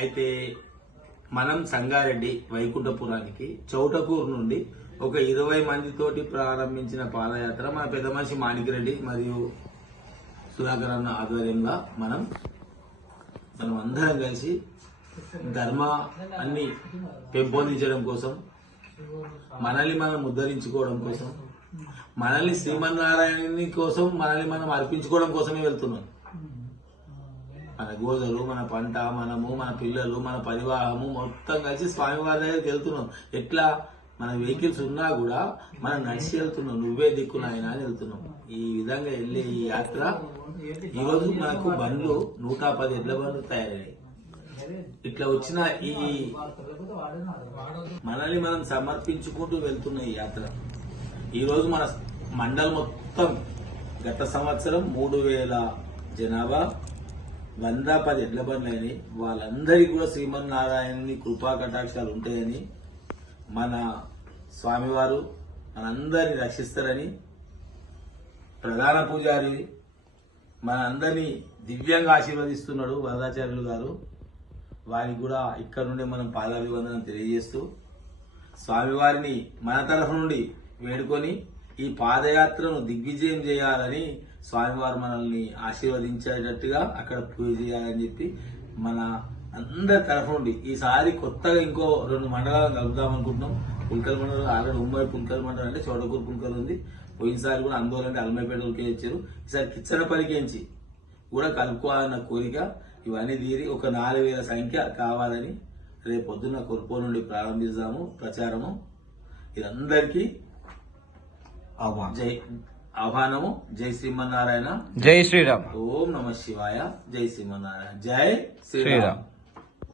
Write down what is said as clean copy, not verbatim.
అయితే మనం సంగారెడ్డి వైకుంఠపురానికి చౌటకూరు నుండి ఒక 20 మందితోటి ప్రారంభించిన పాదయాత్ర మన పెద్ద మనిషి మాణిక్రెడ్డి మరియు సుధాకర్ అన్న ఆధ్వర్యంలో మనం అందరం కలిసి ధర్మాన్ని పెంపొందించడం కోసం, మనల్ని మనం ఉద్ధరించుకోవడం కోసం, మనల్ని శ్రీమన్నారాయణుని కోసం మనల్ని మనం అర్పించుకోవడం కోసమే వెళ్తున్నాం. మన గోదలు, మన పంట, మనము, మన పిల్లలు, మన పరివాహము మొత్తం కలిసి స్వామివారి దగ్గరికి వెళ్తున్నాం. ఎట్లా మన వెహికల్స్ ఉన్నా కూడా మనం నడిచి వెళ్తున్నాం. నువ్వే దిక్కు నాయన అని వెళ్తున్నాం. ఈ విధంగా వెళ్ళే ఈ యాత్ర ఈరోజు మనకు బండ్లు 110 ఎడ్ల బండ్లు తయారయ్యాయి. ఇట్లా వచ్చిన ఈ మనల్ని మనం సమర్పించుకుంటూ వెళ్తున్న ఈ యాత్ర ఈరోజు మన మండలం మొత్తం గత సంవత్సరం 3000 జనాభా 110 ఎడ్ల బండ్లు అయినాయి. వాళ్ళందరికీ కూడా శ్రీమన్నారాయణుని కృపా కటాక్షాలు ఉంటాయని, మన స్వామివారు మనందరినీ రక్షిస్తారని, ప్రధాన పూజారి మన అందరినీ దివ్యంగా ఆశీర్వదిస్తున్నాడు వరదాచార్యులు గారు. వారికి కూడా ఇక్కడ నుండి మనం పాదాభివందనం తెలియజేస్తూ స్వామివారిని మన తరఫు నుండి వేడుకొని ఈ పాదయాత్రను దిగ్విజయం చేయాలని, స్వామివారు మనల్ని ఆశీర్వదించేటట్టుగా అక్కడ పూజ చేయాలని చెప్పి మన అందరి తరఫు నుండి ఈసారి కొత్తగా ఇంకో 2 మండలాలను కలుపుదాం అనుకుంటున్నాం. పుల్కల్ మండలం ఆల్రెడీ ఉమ్మడి పుల్కల్ మండలం అంటే చోటకూరు పుల్కల్ ఉంది. పోయినసారి కూడా అందోళన అల్మైపేట ఉరికే ఇచ్చారు. ఈసారి కిచ్చనపల్లికేంచి కూడా కలుపుకోవాలన్న కోరిక. ఇవన్నీ తీరి ఒక 4000 సంఖ్య కావాలని రేపు పొద్దున్న కొర్పో నుండి ప్రారంభిస్తాము ప్రచారము. ఇదందరికీ ఆహ్వానము. జై శ్రీమన్నారాయణ, జై శ్రీరామ్. ఓం నమ శివాయ, జై శ్రీమన్నారాయణ, జై శ్రీరామ్.